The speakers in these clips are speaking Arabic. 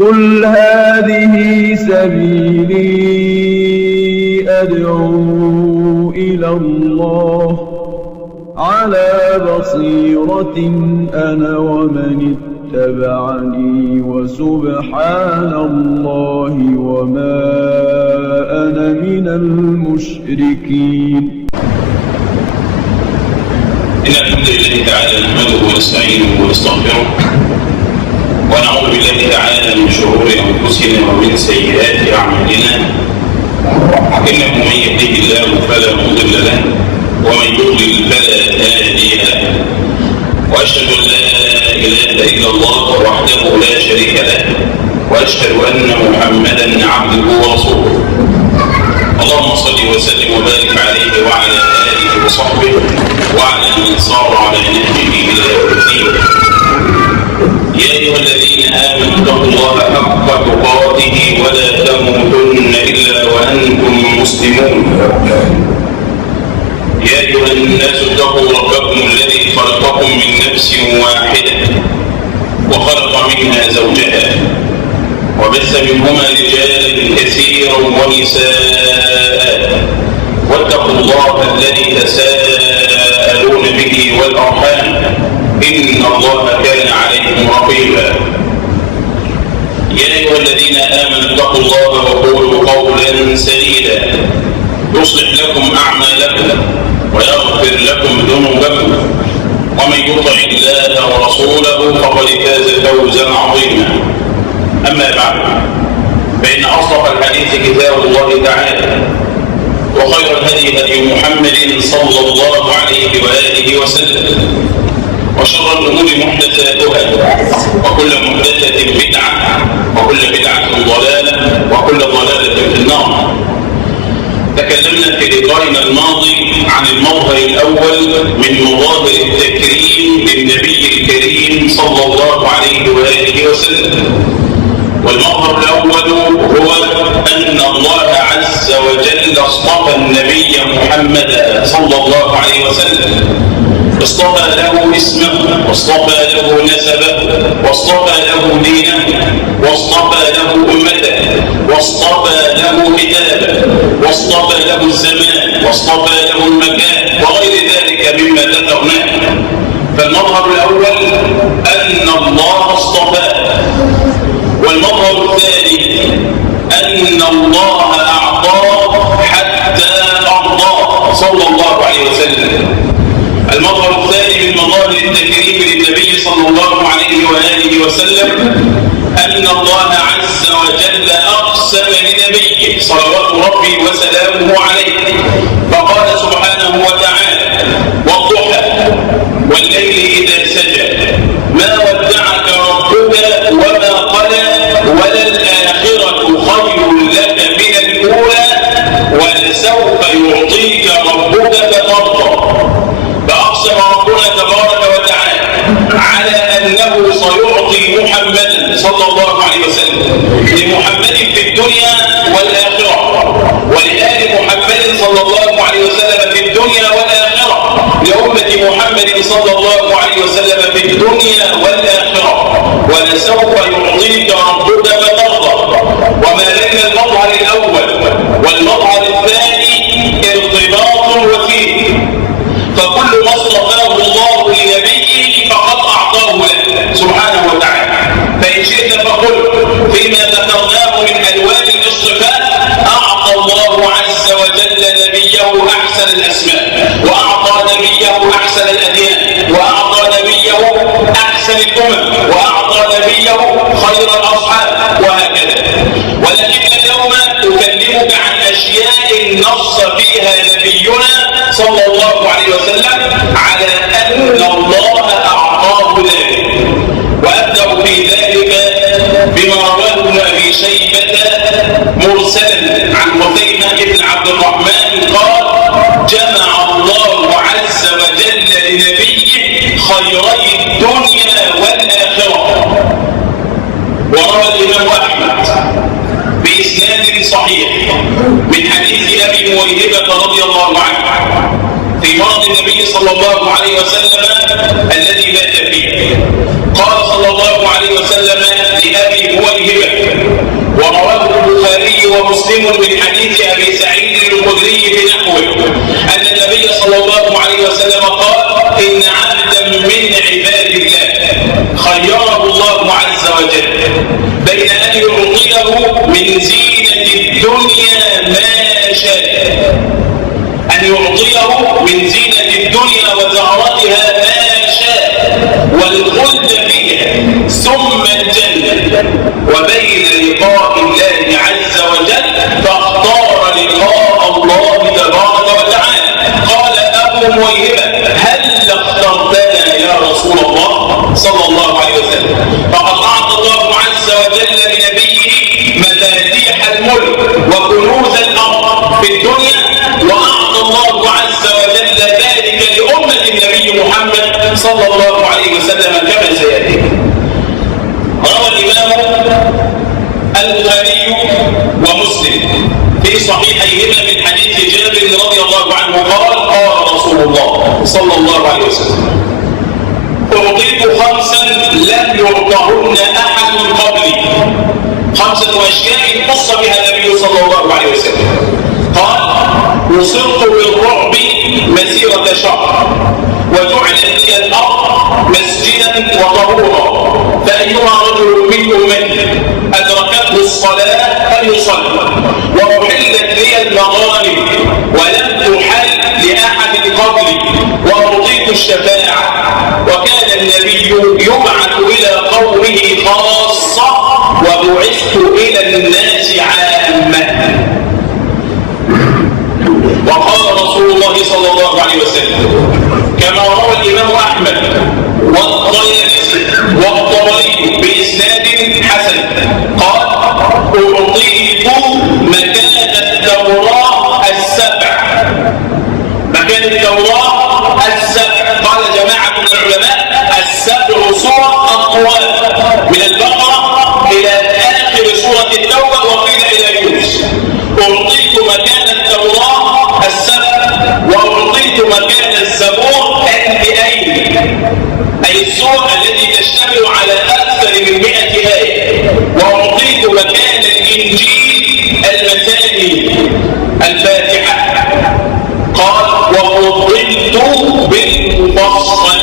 قل هذه سبيلي أدعو إلى الله على بصيرة أنا ومن اتبعني وسبحان الله وما أنا من المشركين. إن الحمد لله تعالى نحمده ونستعينه ونستغفره ونعوذ بالله تعالى من شرور أنفسنا ومن سيئات أعمالنا، إنه من يهده الله فلا مضل له ومن يضلل فلا هادي له، وأشهد أن لا إله إلا الله وحده لا شريك له، وأشهد أن محمدا عبده ورسوله. اللهم صل وسلم وبارك عليه وعلى آله وصحبه وعلى من صار على نهجه إلى يوم الدين. يا أيها الذين آمنوا اتقوا الله حق تقاته ولا تموتن إلا وأنتم مسلمون. يا أيها الناس اتقوا ربكم الذي خلقكم من نفس واحدة وخلق منها زوجها وبث منهما رجالا كثيرا ونساء، واتقوا الله الذي تساءلون به والأرحام إن الله كان عليكم رقيبا. يا أيها الذين آمنوا اتقوا الله وقولوا قولا سديدا يصلح لكم أعمالكم ويغفر لكم ذنوبكم، ومن يطع الله ورسوله فقد فاز فوزا عظيما. أما بعد، فإن أصدق الحديث كتاب الله تعالى، وخير الهدي هدي محمد صلى الله عليه وآله وسلم، وشر الأمور محدثاتها، وكل محدثة بدعة، وكل بدعة ضلالة، وكل ضلالة في النار. تكلمنا في لقائنا الماضي عن المظهر الأول من مظاهر التكريم للنبي الكريم صلى الله عليه وآله وسلم، والمظهر الأول هو أن الله عز وجل اصطفى النبي محمد صلى الله عليه وسلم، اصطفى له اسمه، واصطفى له نسبه، واصطفى له دينه، واصطفى له أمته، واصطفى له كتابه، واصطفى له الزمان، واصطفى له المكان، وغير ذلك مما ذكرناه. فالمظهر الأول أن الله اصطفاه، والمظهر الثاني أن الله أعطاه حتى أرضاه صلى الله عليه وسلم. المظهر الثاني من مظاهر التكريم للنبي صلى الله عليه وآله وسلم أن الله عز وجل أقسم لنبيه صلوات ربي وسلامه عليه، فقال سبحانه وتعالى: والضحى والليل إذا سجى ما ودعك ربك وما قلى وللآخرة خير لك من الأولى ولسوف يعطيك ربك فترضى. فأقسم ربنا تبارك وتعالى على أنه سيعطي محمدا صلى الله عليه وسلم لمحمد في الدنيا والآخرة، ولآل محمد صلى الله عليه وسلم في الدنيا والآخرة، لأمة محمد صلى الله عليه وسلم في الدنيا والآخرة، ولسوف يعطيك ربك فترضى. وما بين المظهر الأول والمظهر الثاني ارتباط وثيق، فكل ما اصطفاه الله لنبيه فقد أعطاه له سبحانه وتعالى. فإن شئت فقل فيما ذكرناه من ألوان الاصطفاء: أعطى الله عز وجل نبيه أحسن الأسماء، وأعطى نبيه أحسن الأديان، وأعطى نبيه أحسن الأمم، وأعطى نبيه خير الأصحاب، وهكذا. ولكن اليوم أكلمك عن أشياء نص فيها نبينا صلى الله عليه وسلم على أن الله أعطاه ذلك. وأبدأ في ذلك بما رواه ابن أبي شيبة مرسلا عن حذيفة بن عبد الرحمن قال: جمع الله عز وجل لنبيه خيري الدنيا والآخرة. وروى الإمام أحمد بإسناد صحيح من حديث أبي مويهبة رضي الله عنه في مرض النبي صلى الله عليه وسلم الذي مات فيه. قال صلى الله عليه وسلم لأبي مويهبة: عليه وسلم قال إن عبدا من عباد الله خيره الله عز وجل بين أن يعطيه من زينة الدنيا ما شاء، أن يعطيه من زينة الدنيا وزهرتها ما شاء والخلد فيها ثم الجنة، وبين لقاء الله عز وجل فاختار لقاء الله تبارك وتعالى. قال أبو مويهبة هل اخترتنا يا رسول الله صلى الله عليه وسلم؟ فقد أعطى الله عز وجل لنبيه مفاتيح الملك وكنوز الأرض في الدنيا، وأعطى الله عز وجل ذلك لأمة النبي محمد صلى الله عليه وسلم كما سيأتي. روى الإمام البخاري ومسلم في صحيحيهما من حديث جابر رضي الله عنه قال قال رسول الله صلى الله عليه وسلم أعطيت خمسا لم يعطهن أحد قبلي، خمسة أشياء خص بها النبي صلى الله عليه وسلم. قال نصرت بالرعب مسيرة شهر وجعلت لي الأرض مسجدا وطهورا، فأيها رجل من أمتي أدركته الصلاة فليصلي، وأحلت لي المغانم ولم تحل لأحد قبلي، وأعطيت الشفاعة، وكان النبي يبعث إلى قومه خاصة وبعثت إلى الناس عامة. وقال رسول الله صلى الله عليه وسلم كما روى الإمام أحمد والطيالسي والطبري بإسناد حسن قال أعطيت مكان التوراة السبع، مكان التوراة السبع. قال جماعة من العلماء السبع صور أطوال من البقرة إلى آخر سورة التوبة وقيل إلى يونس. أعطيت مكان التوراة السبع وأعطيت مكان الزبور المئين، أي السور التي تشتمل على أكثر من 100 آية، وأعطيت مكان الإنجيل المثاني الفاتحة. قال وفضلت بالمفصل،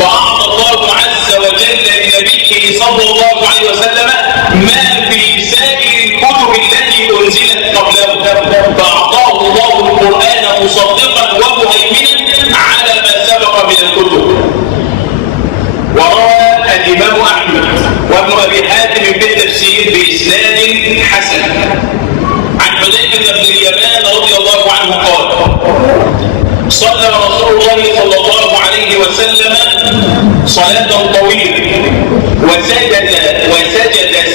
فأعطى الله عز وجل لنبيه صلى الله عليه وسلم ما في سائر الكتب التي أنزلت قبله، فأعطاه الله القرآن مصدقا ومهيمنا على ما سبق من الكتب. وروى الإمام أحمد وابن أبي حاتم بالتفسير بإسناد حسن عن حذيفة بن اليمان رضي الله عنه قال صلى رسول الله صلى الله عليه وسلم صلاة طويلة وسجد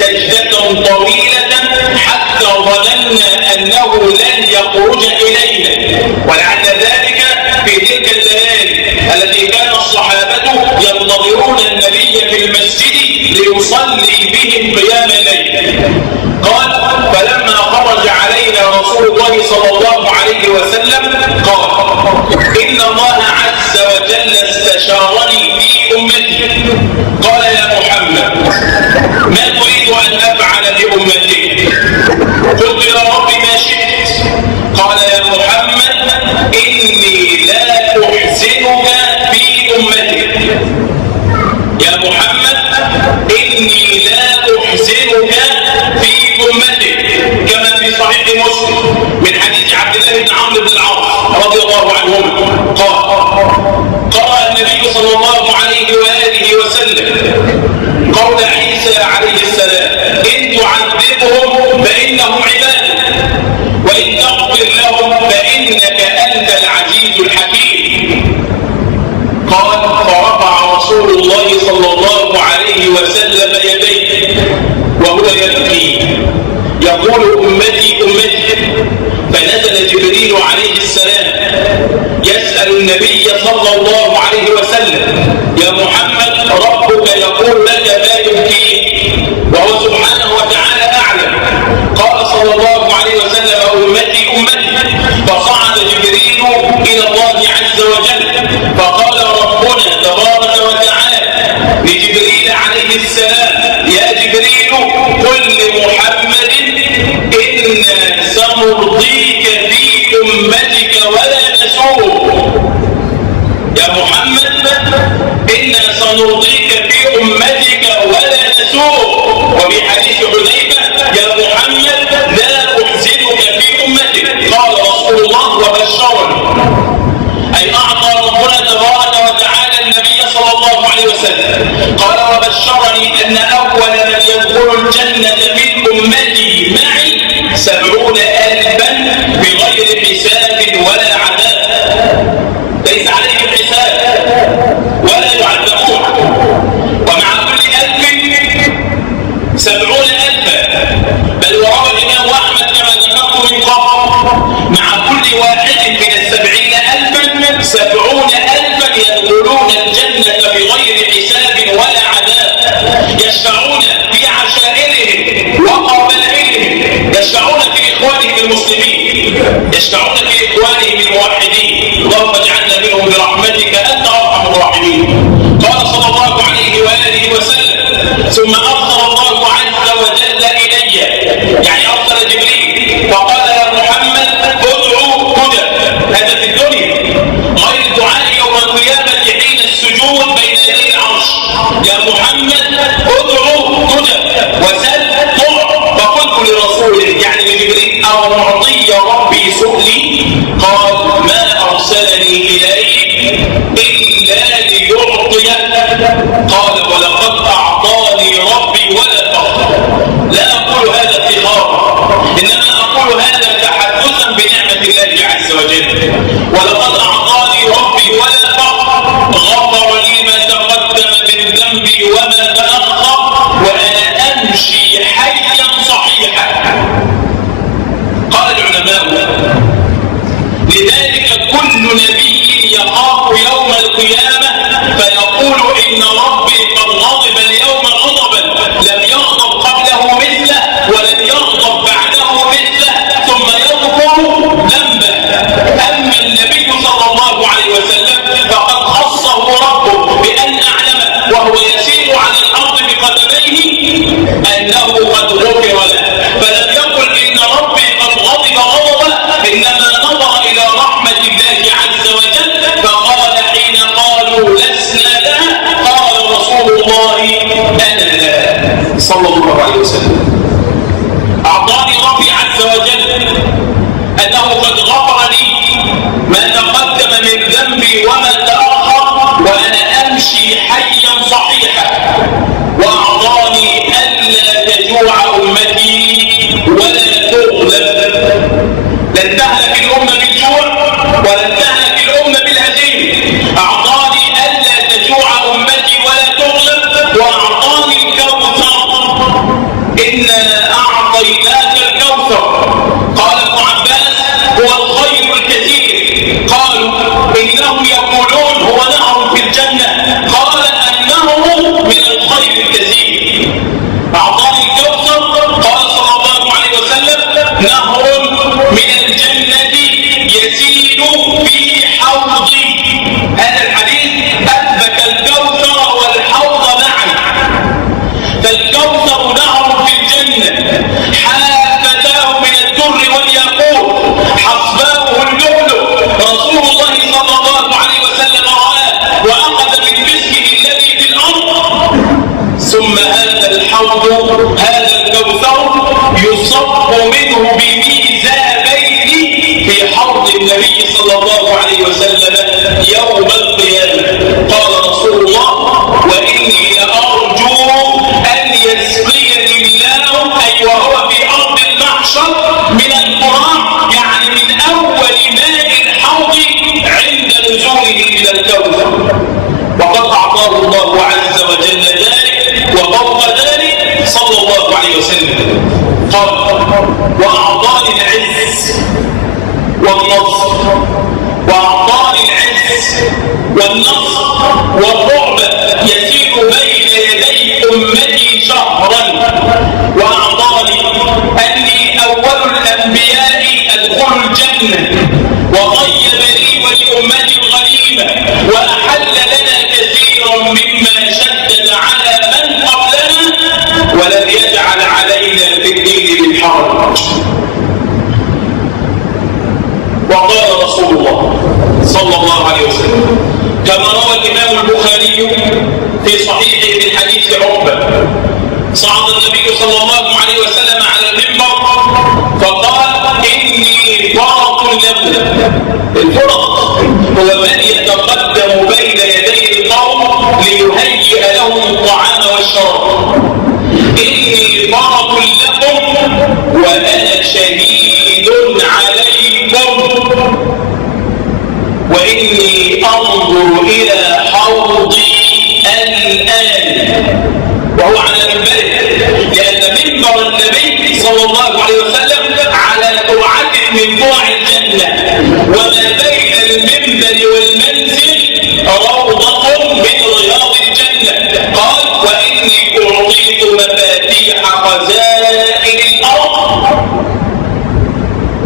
سجدة طويلة حتى ظننا أنه لن يخرج إلينا، ولعل ذلك في تلك الليالي التي كان الصحابة ينتظرون النبي في المسجد ليصلي بهم قيام الليل. قال فلما خرج علينا رسول الله صلى الله عليه وسلم قال إن الله عز وجل استشارني في أمتي. قال يا محمد ما تريد أن أفعل بأمتي؟ قلت يا رب ما شئت. قال يا محمد إني لا أحزنك في أمتك، يا محمد إني لا أحزنك في أمتك، كما في صحيح مسلم من حديث عبد الله بن عمرو بن العاص رضي الله عنهما قال النبي صلى الله عليه وآله وسلم قول عيسى عليه السلام إن تعذبهم فإنهم عبادك وإن تغفر لهم فإنك أنت العزيز الحكيم. قال فرفع رسول الله صلى الله عليه وسلم يديه وهو يبكي يقول أمتي أمتي، فنزل جبريل عليه السلام يسأل النبي صلى الله عليه وسلم يا محمد ربك يقول لك ما يبكيك وهو سبحانه وتعالى أعلم. قال صلى الله عليه وسلم أمتي أمتي، فصعد جبريل إلى الله عز وجل فقال ربنا تبارك وتعالى لجبريل عليه السلام يا جبريل قل لمحمد إنا سنرضيك في أمتك ولا نسوء. وفي حديث حذيفة: يا محمد لا أحزنك في أمتك. قال رسول الله: وبشرني، أي أعطى ربنا تبارك وتعالى النبي صلى الله عليه وسلم، قال: وبشرني أن أول من يدخل الجنة من أمتي معي 70,000 بغير حساب ولا عذاب. ليس عليهم حساب ولا يعذبون. ومع كل 1000 70,000، بل وروى الإمام أحمد كما ذكرت من قبل: مع كل واحد من 70,000 70,000 يدخلون الجنة بغير حساب ولا عذاب، يشفعون في عشائرهم وقبائلهم، يشفعون في إخوانهم المسلمين، يشفعون في إخوانهم الموحدين. اللهم اجعلنا منهم برحمتك، أنت أرحم الراحمين. قال صلى الله عليه وآله وسلم: ثم أرسل الله عز وجل إلي، يعني أرسل جبريل، فقال: يا محمد ادعو هدى. هذا في الدنيا، غير الدعاء يوم القيامة حين السجود بين يدي العرش. يا محمد ادعو هدى وسل طع. فقلت لرسوله، يعني لجبريل: أو أعطي ربي سؤلي؟ قال: ما أرسلني إليك إلا ليعطيك. قال: ولقد أعطاني ربي ولا فخر. لا أقول هذا افتخارا، إنما أقول هذا تحدثا بنعمة الله عز وجل. ولقد أعطاني ربي ولا فخر، غفر لي ما تقدم من ذنبي وما تأخر، وأنا أمشي حيا صحيحا. قال العلماء: لذلك كل نبي يخاف يوم القيامة فيقول: إن ربي قد غضب اليوم غضبا لم يغضب قبله مثله ولم يغضب بعده مثله، ثم يذكر ذنبه. أما النبي صلى الله عليه وسلم فقد خصه ربه بأن أعلم وهو يسير على الأرض بقدميه أنه قد غفر له، فلم يقل إن ربي قد غضب غضبا، إنما نظر إلى رحمة الله عز وجل فقال حين قالوا لسنا له: قال رسول الله: أنا لا، صلى الله عليه وسلم. أعطاني ربي عز وجل أنه قد غفر لي ما تقدم من ذنبي وما تأخر، وأنا أمشي حيا صحيحا. وأعطاني ألا تجوع أمتي ولا تغلب. لن تهلك الأمة بالجوع ولن تهلك الأمة بالهزيمة. أعطاني ألا تجوع أمتي ولا تغلب، وأعطاني الكوثر. إنا أعطيناك الكوثر. قال ابن عباس: هو الخير الكثير. قالوا: إنهم يقولون هو نهر في الجنة. قال: النهر من الخير الكثير. أعطاني الكوثر. قال صلى الله عليه وسلم: نهر من الجنة يسيل في حوضي. هذا الحديث أثبت الكوثر والحوض معا. فالكوثر نهر في الجنة، حافتاه من الدر والياقوت، حصباه اللؤلؤ. رسول الله صلى الله عليه وسلم رآه وأخذ من مسكه الذي في الأرض. ثم هذا الحوض، هذا الكوثر، يصب منه بميزابين في حوض النبي صلى الله عليه وسلم يوم القيامة. قال رسول الله: وإني لأرجو أن يسقيني الله، أي وهو في أرض المحشر، من القرآن، يعني من أول ماء الحوض عند نزوله من الكوثر. وقد أعطاه الله عز وجل ذلك وفوق ذلك صلى الله عليه وسلم. قال: وأعطاني العز والنصر، وأعطاني العز والنصر والرعب يسير بين يدي أمتي شهرا. وأعطاني أني أول الأنبياء أدخل الجنة، وطيب لي ولأمتي الغنيمة، وأحل لنا كثيرا مما شدد على من قبلنا، ولم يجعل علينا في الدين من حرج. وقال رسول الله صلى الله عليه وسلم كما روى الإمام البخاري في صحيحه من حديث عقبة: صعد النبي صلى الله عليه وسلم على المنبر فقال إني فرط لكم. الفرط هو من يتقدم بين يدي القوم ليهيئ لهم الطعام والشراب. إني فرط لكم وأنا شهيد عليكم وإني أنظر إلى حوضي الآن، وهو على منبره، لأن منبر النبي صلى الله عليه وسلم على قرعة من قرع الجنة، وما بين المنبر والمنزل روضة من رياض الجنة. قال وإني أعطيت مفاتيح خزائن الأرض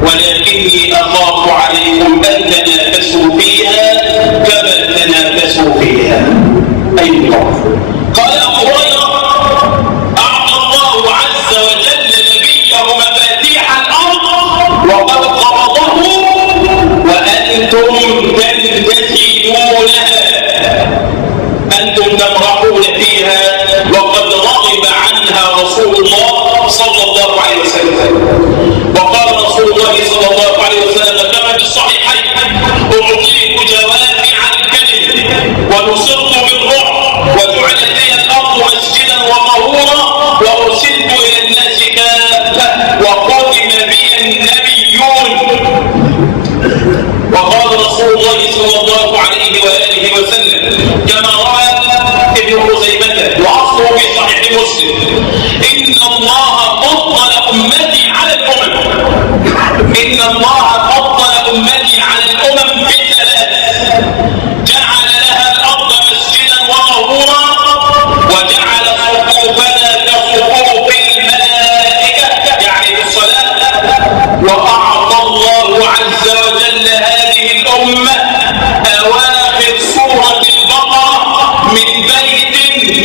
ولكني أخاف عليكم أن تنافسوا فيها كما تنافسوا فيها. أي الله. قال أبو هريرة أعطى الله عز وجل نبيه مفاتيح الأرض وقد قبضه وأنتم تنتهزونها، أنتم تمرحون فيها وقد رغب عنها رسول الله صلى الله عليه وسلم. وقال رسول الله صلى الله عليه وسلم كما في الصحيحين أعطيت جوامع الكلم ونصرت بالرعب وجعلت لي الأرض مسجدا وطهورا وأرسلت إلى الناس كافة وختم بي النبيون. وقال رسول الله صلى الله عليه وآله وسلم كما روى ابن خزيمة وأصله في صحيح مسلم إن الله فضل أمتي على الأمم. إن الله فضل أمتي على الأمم بثلاث: جعل لها الأرض مسجدا وطهورا وجعل صفوفنا كصفوف الملائكة يعني بالصلاة، وأعطى الله عز وجل هذه الأمة أواخر سورة البقرة من بيت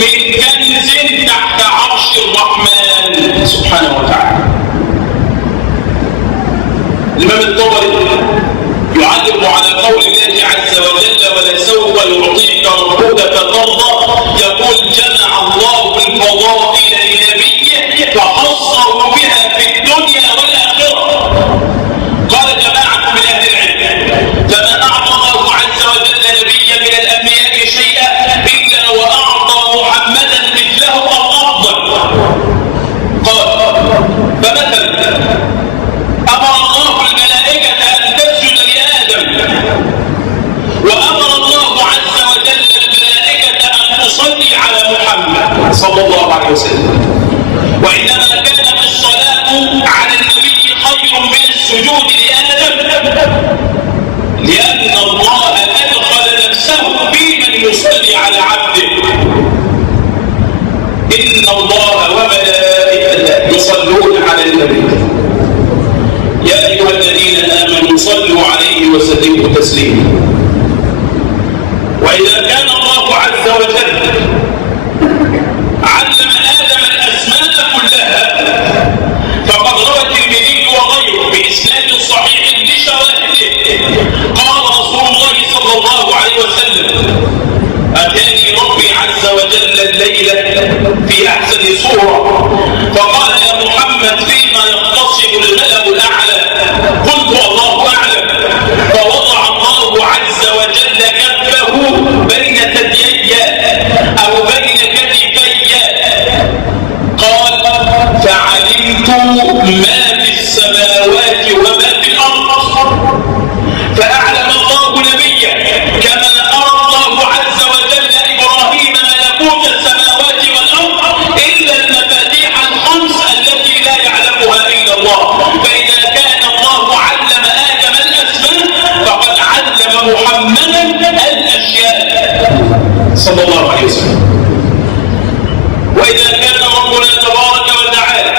من كنز تحت عرش الرحمن سبحانه وتعالى. الإمام الطبري يعلق على قول الله عز وجل ولسوف يعطيك ربك فترضى، يقول جمع الله الفضائل لنبيه فخصه بها في الدنيا والآخرة. قال جماعة من أهل العلم فما أعطى الله عز وجل نبيا من الأنبياء شيئا إلا وأعطى محمدا مثله أو أفضل. قال فمثلا أمر الله الملائكة أن تسجد لآدم، وأمر الله عز وجل الملائكة أن تصلي على محمد صلى الله عليه وسلم. وإنما كانت الصلاة على النبي خير من السجود لآدم، لأن الله أدخل نفسه في من يصلي على عبده. إن الله وملائكته يصلون على النبي يا أيها الذين آمنوا صلوا عليه وسلموا تسليما. وإذا كان الله عز وجل علم آدم الأسماء كلها فقد روى الترمذي وغيره بإسناد صحيح لشواهده قال رسول الله صلى الله عليه وسلم أتاني ربي عز وجل الليلة في أحسن صورة فقال يا محمد فيما يختصم الملأ الأعلى؟ قلت الله أعلم. فوضع الله عز وجل كفه بين ثديي أو بين كتفي قال فعلمت ما في السماوات وما في الأرض. فأعلم الله نبيه كما أرى الله عز وجل إبراهيم ملكوت السماوات والأرض إلا المفاتيح الخمس التي لا يعلمها إلا الله. فإذا كان الله علم آدم الأسماء فقد علم محمدا الأشياء صلى الله عليه وسلم. وإذا كان ربنا تبارك وتعالى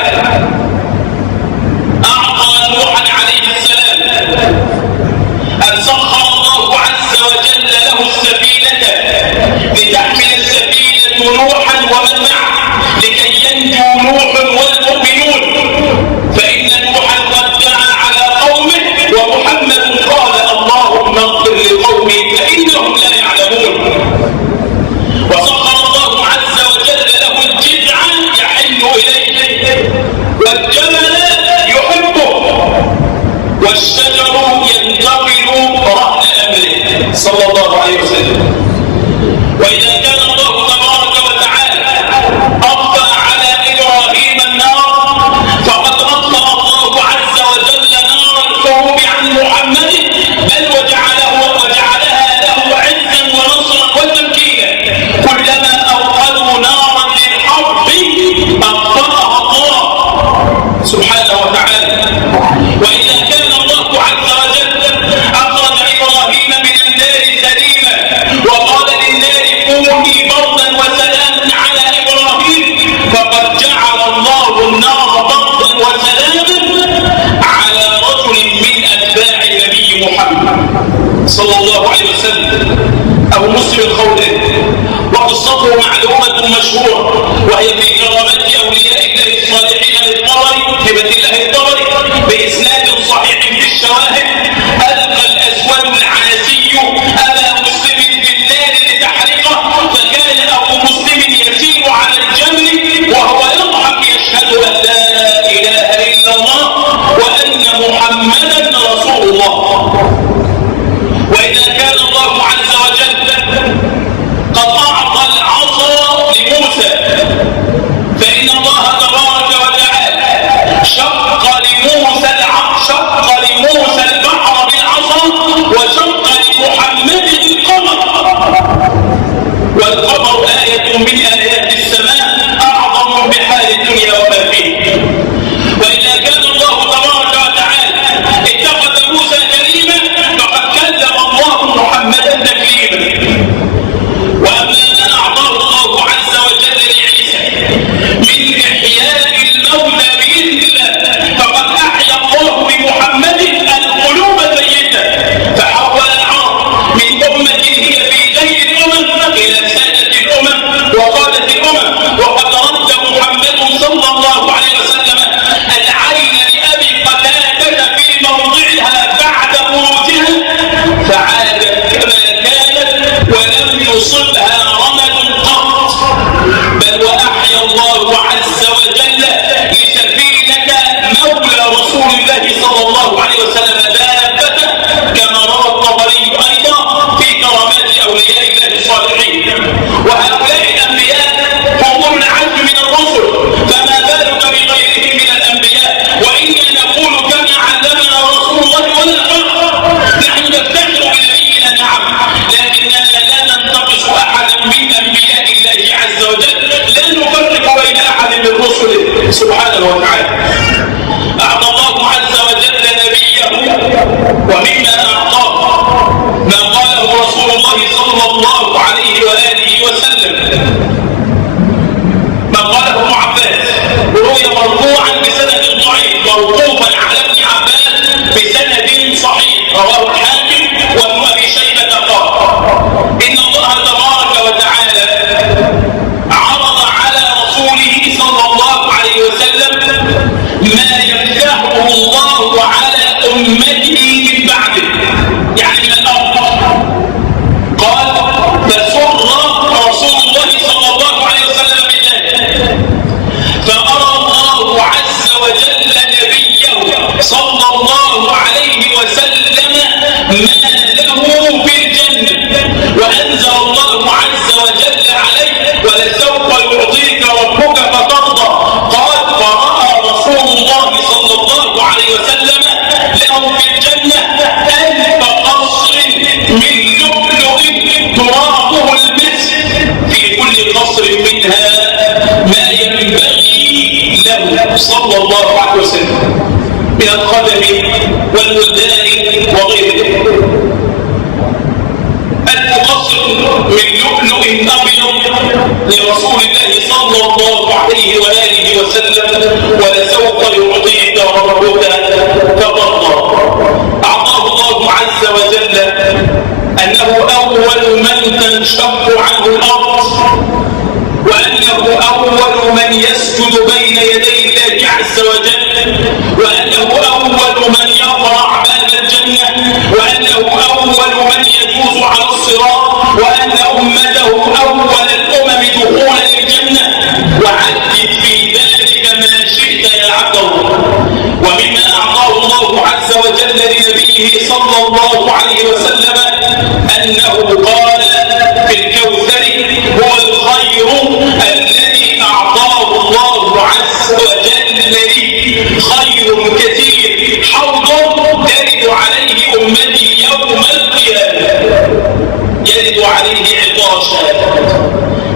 سبحانه وتعالى. أعطى الله عز وجل نبيه، ومما أعطاه ما قاله رسول الله صلى الله عليه وآله وسلم، ما قاله ابن عباس روي مرفوعا بسند ضعيف موقوفا على ابن عباس بسند صحيح رواه الحاكم وابن أبي شيبة قال: إن الله تبارك وتعالى عرض على رسوله صلى الله عليه وسلم ما يفتحه الله على أمته من بعده، يعني من الأرض. قال: فسر رسول الله صلى الله عليه وسلم بذلك، فأرى الله عز وجل نبيه صلى الله عليه وسلم ما له في الجنة، وأنزل الله عز وجل عليه: ولسوف يعطيك ربك فترضى. قال: فرأى رسول الله صلى الله عليه وسلم له في الجنة 1000 قصر من لؤلؤ ترابه المسك، في كل قصر منها ما ينبغي له صلى الله عليه وسلم من الخدم والولدان وغيره. 1000 قصر من لؤلؤ أبيض لرسول الله صلى الله عليه وآله وسلم: ولسوف يعطيك ربك فترضى. أعطاه الله عز وجل أنه أول من تنشق عنه الأرض، وأنه أول من يسجد بين يدي الله عز وجل، وأنه أول من يقرع باب الجنة، وأنه أول من يجوز على الصراط، وأن أمته أول الأمم دخولا للجنة. وعدد في ذلك ما شئت يا عبد الله. ومما أعطاه الله عز وجل لنبيه صلى الله عليه وسلم أنه قال في الكوثر: هو الخير الذي أعطاه الله عز وجل لي، خير كثير، حوض ترد عليه أمتي يوم القيامة، يرد عليه عطاشا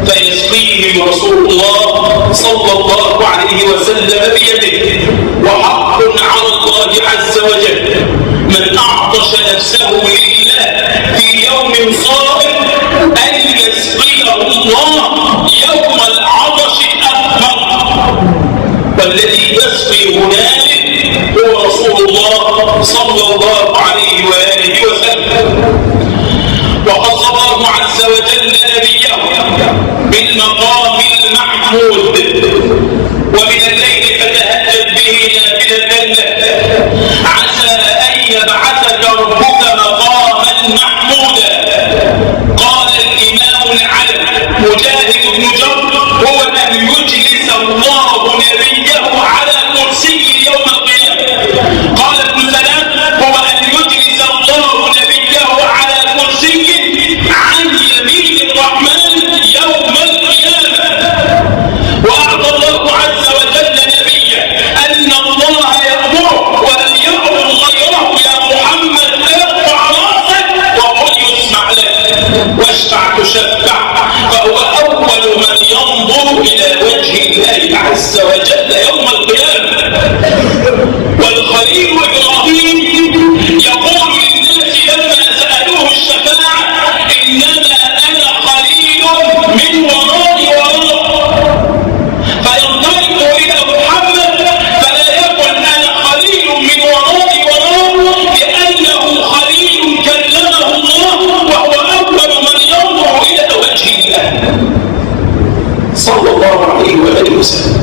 فيسقيهم رسول الله صلى الله عليه وسلم بيده. وحق على الله عز وجل من أعطش نفسه لله في يوم صائم أن يسقيه الله يوم العطش الأكبر، والذي يسقي هنالك هو رسول الله صلى الله عليه وآله وسلم. وخص الله عز وجل نبيه بالمقام المحمود: ومن الليل فتهجد به نافلة لك عسى أن يبعثك ربك مقاما محمودا. قال الإمام العلم مجاهد بن جبر: هو أن يجلس الله نبيه على كرسي يوم القيامة. قال ابن سلام: هو أن يجلس الله نبيه على كرسي عن يمين الرحمن يوم القيامة. وأعطى الله عز وجل نبيه أن الله يأمره وأن يأمر غيره: يا محمد ارفع رأسك وقل يسمع لك، واشفع تشفع. فهو أول من ينظر إلى وجه الله عز وجل يوم القيامة. والخليل إبراهيم يقول للناس لما سألوه الشفاعة: إنما أنا خليل من ورائي وراء. فينطلق إلى محمد فلا يقل أنا خليل من ورائي وراء، لأنه خليل كلمه الله، وهو أول من ينظر إلى وجه الله صلى الله عليه وآله وسلم.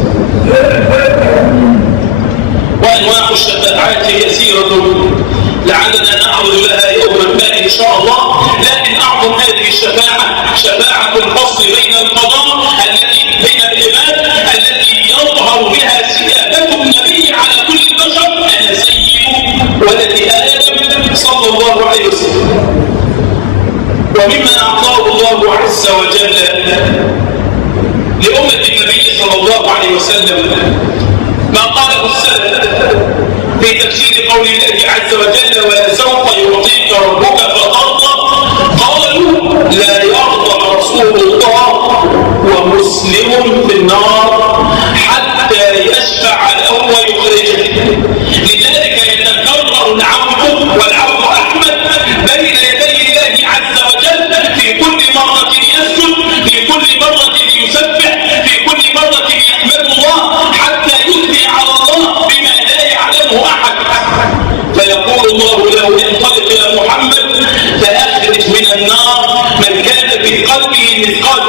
وأنواع الشفاعات كثيرة لعلنا نعرض لها يوما ما إن شاء الله، لكن أعظم هذه الشفاعة شفاعة الفصل بين القضاء التي بين العباد، التي يظهر بها سيادة النبي على كل البشر: أنا سيد ولد آدم صلى الله عليه وسلم. ومما أعطاه الله عز وجل لأمة النبي صلى الله عليه وسلم ما قاله السلف في تفسير قول الله عز وجل: ولسوف يعطيك ربك فترضى. قالوا: لا يرضى رسول الله ومسلم في النار حتى يشفع مثقال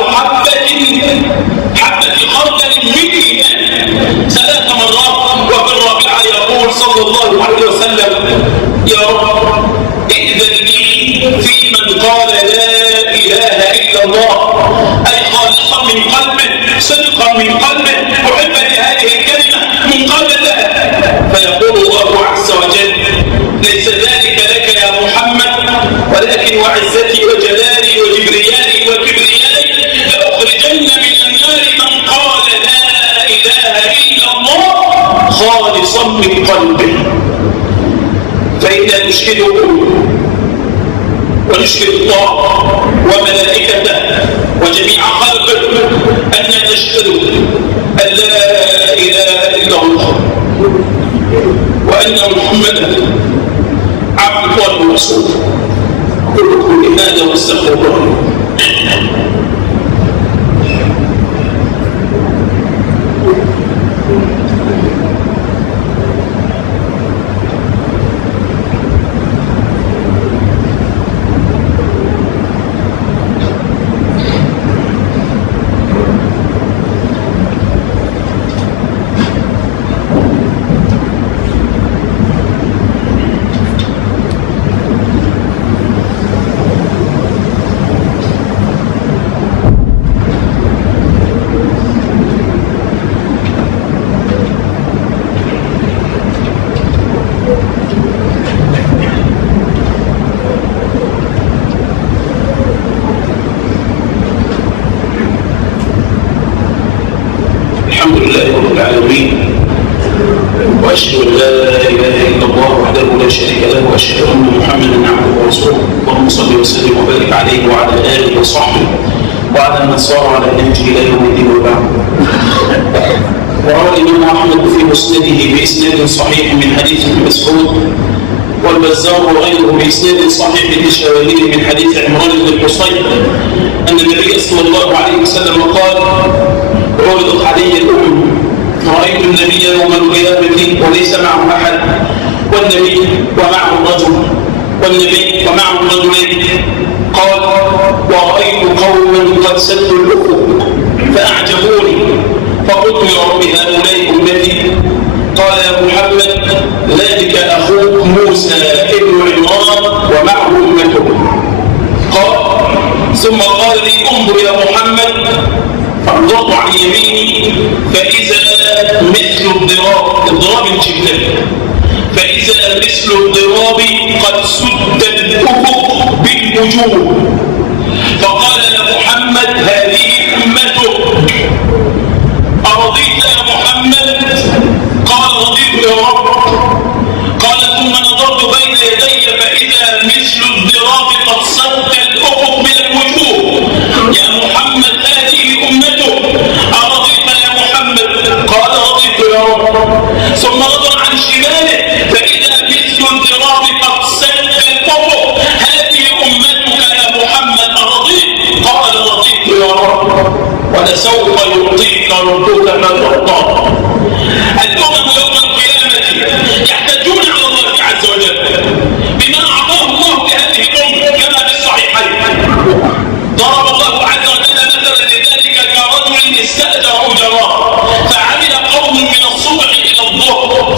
حبة خردل من إيمان 3 مرات. وفي الرابعة يقول صلى الله عليه وسلم: يا رب إذن لي في من قال لا إله إلا الله، أي خالصا من قلبه، صدقا من قلبه، محبا لهذه الكلمة من قلب الله. فيقول الله عز وجل: ليس ذلك لك يا محمد، ولكن وعزتي وجلالي وجبريالي وكبريائي لأخرجن من النار من قال لا إله إلا الله خالصا من قلبه. فإذا نشهده ونشهد الله وملائكته وجميع خلقه أن نشهد أن لا إله إلا الله وأن محمدا عبده ورسوله. قل هذا واستغفر الله. وأشهد أن لا إله إلا الله وحده لا شريك له، وأشهد أن محمدا عبده ورسوله. اللهم صل وسلم وبارك عليه وعلى آله وصحبه وعلى من صار على نهجه إلى يوم الدين. وبعد، وروى الإمام أحمد في مسنده بإسناد صحيح من حديث ابن مسعود، والبزار وغيره بإسناد صحيح لشواهده من حديث عمران بن الحصين أن النبي صلى الله عليه وسلم قال: عرضت علي الأمم رأيت النبي يوم القيامة وليس معه أحد، والنبي ومعه الرجل، والنبي ومعه الرجلين. قال: ورأيت قوما قد سدوا الأفق فأعجبوني، فقلت: يا رب هؤلاء أمتي. قال: يا محمد ذلك أخوك موسى ابن عمران ومعه أمته. قال: ثم قال لي: انظر يا محمد. فانظرت عن يميني فإذا مثل الضراب جدا، فإذا مثل الضراب قد سد الأفق بالوجوه. فقال: يا محمد هذه أمتك، أرضيت يا محمد؟ قال: رضيت يا رب. قال: ثم نظرت بين يدي فإذا مثل الضراب قد سد الأفق من الوجوه. يا محمد هذه أمتك، أرضيت يا محمد؟ قال: رضيت يا رب. ثم نظر عن شماله فإذا مثل الضراب قد سد الأفق. هذه أمتك يا محمد، أرضيت؟ قال: رضيت يا رب. ولسوف يعطيك ربك ما ترضى. الأمم يوم القيامة يحتجون على الله عز وجل بما أعطاه الله لهذه الأمة كما في الصحيحين. ضرب الله عز وجل مثلا لذلك كرجل استأجر أجراء فعمل قوم من الصبح إلى الظهر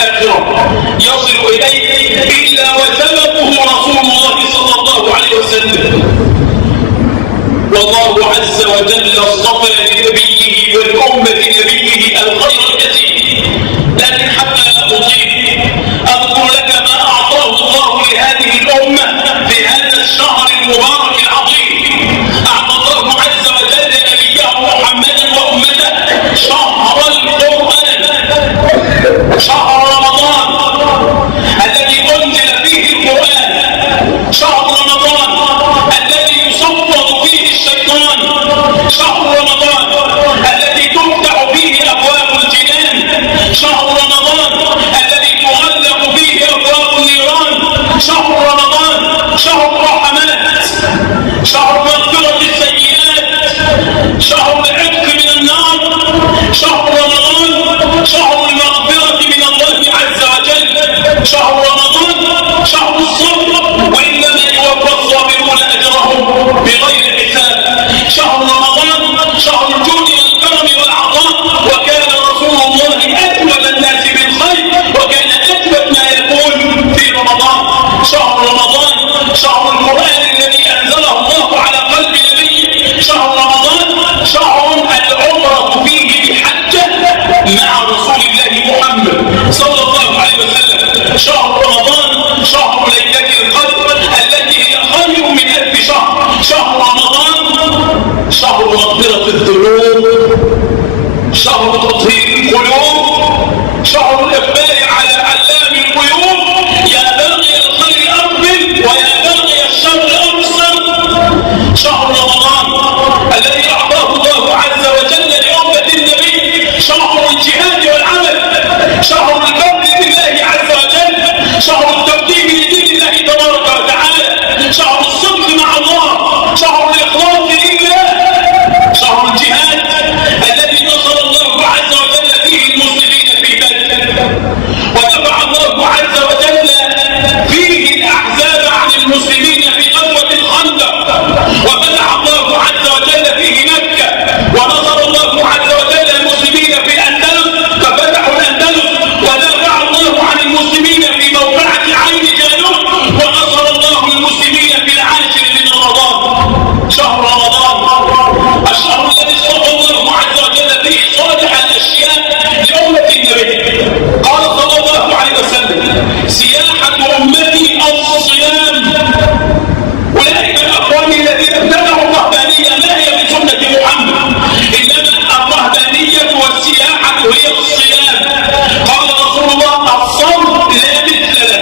الآخرة يصل إليه إلا وسببه رسول الله صلى الله عليه وسلم. والله عز وجل اصطفى لنبيه والأمة نبيه الخير الكثير، لكن حتى لا أطيل أذكر لك ما أعطاه الله لهذه الأمة في هذا الشهر المبارك العظيم. أعطى الله عز وجل نبيه محمدا وأمته شهر القرآن، شهر رمضان الذي أنزل فيه القرآن، شهر رمضان الذي يصفد فيه الشيطان، شهر رمضان الذي تفتح فيه أبواب الجنان، شهر رمضان الذي تغلق فيه أبواب النيران، شهر رمضان شهر الرحمات، شهر مغفرة السيئات، شهر العتق من النار، شهر رمضان شهر المغفرة من الله عز وجل، شهر رمضان شهر الصبر وإنما يوفى الصابرون أجرهم بغير حساب، شهر رمضان شهر الجود والكرم والعطاء، وكان رسول الله أجود الناس بالخير وكان أجود ما يكون في رمضان. شهر رمضان شهر القرآن الذي أنزله الله على قلب نبيه، شهر رمضان شهر العمرة فيه بحجة مع رسول الله محمد صلى الله عليه وسلم، شهر رمضان شهر ليلة القدر التي هي خير من 1000 شهر، شهر رمضان شهر مغفرة الذنوب، شهر تطهير القلوب، شهر الإقبال على علام الغيوب. يا باغي الخير أقبل ويا باغي الشر أبصر. شهر رمضان الذي أعطاه الله عز وجل لأمة النبي شهر الجهاد والعمل، شهر البذل لله عز وجل، شهر التوجيه لدين الله تبارك وتعالى، شهر الصدق مع الله، شهر الإخلاص لله، شهر الجهاد الذي نصر الله عز وجل فيه المسلمين في بدر، ودفع الله عز وجل فيه الأحزاب عن المسلمين في غزوة الخندق، وفتح الله عز وجل فيه مكة، ونصر الله عز وجل المسلمين في الأندلس ففتحوا الأندلس، ودافع الله عن المسلمين في موقعة عين جالوت، ونصر الله المسلمين في العاشر من رمضان. شهر رمضان الشهر الذي اصطفى الله عز وجل فيه صالح الأشياء لأمة النبي. قال صلى الله عليه وسلم: سياحة أمتي الصيام. أولئك الأقوام الذين ابتدعوا الرهبانية لا هي من سنة محمد، إنما الرهبانية والسياحة هي الصيام. قال رسول الله: الصوم لا مثل له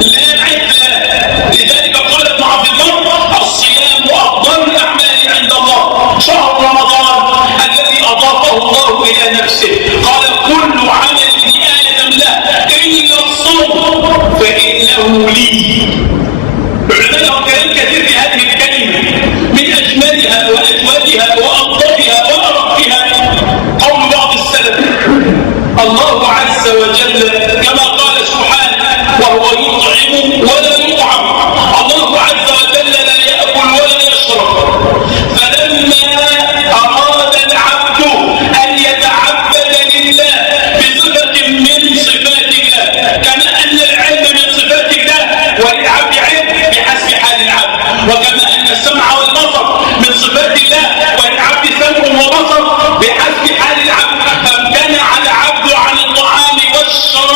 لا عدل له. لذلك قال ابن عبد البر: الصيام أفضل الأعمال عند الله. شهر رمضان الذي أضافه الله إلى نفسه قال: كل عمل ابن آدم له إلا الصوم فإنه لي. علماء كلام كثير في هذه الكلمة، من أجملها وأجودها وأفضلها وأرقها قول بعض السلف: الله عز وجل كما قال سبحانه: وهو يطعم ولا يطعم. الله عز وجل لا يأكل ولا يشرب، فلما أراد العبد أن يتعبد لله بصفة من صفات الله، كما أن العلم من صفات الله وللعبد علم بحسب حال العبد، وكما أن السمع والبصر من صفات الله وللعبد سمع وبصر بحسب حال العبد، فامتنع العبد عن الطعام والشراب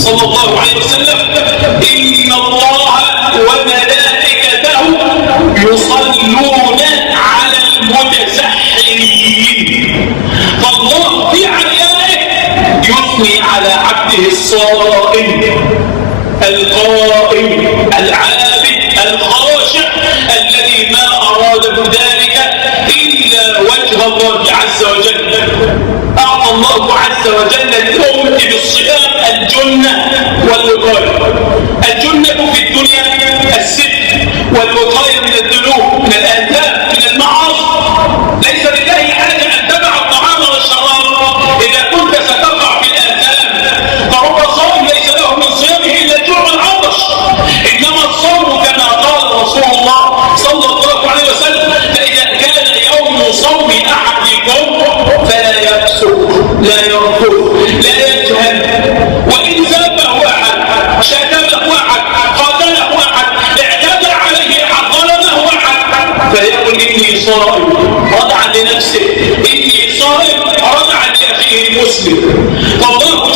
صلى الله عليه وسلم: إن الله وملائكته يصلون على المتسحرين. فالله في عيائه يثني على عبده الصائم القائم العابد الخاشع الذي ما أراد بذلك إلا وجه الله عز وجل. أعطى الله عز وجل للأمة بالصيام الجنة والوقاية. الجنة في الدنيا الست، والوقاية من الذنوب، من الآثام، من المعاصي. ليس لله حاجة أن تدع الطعام والشراب إذا كنت ستقع في الآثام. فرب صائم ليس له من صيامه إلا الجوع والعطش. إنما الصوم كما قال رسول الله صلى الله عليه وسلم: فإذا كان يوم صوم أحدكم فلا يفسق، لا يرفض، لا يجهل، وإن سابه أحد، شتمه أحد، قاتله أحد، اعتدى عليه أحد، ظلمه أحد، فيقول: إني صائم، ردعا لنفسه، إني صائم ردعا لأخيه المسلم. والله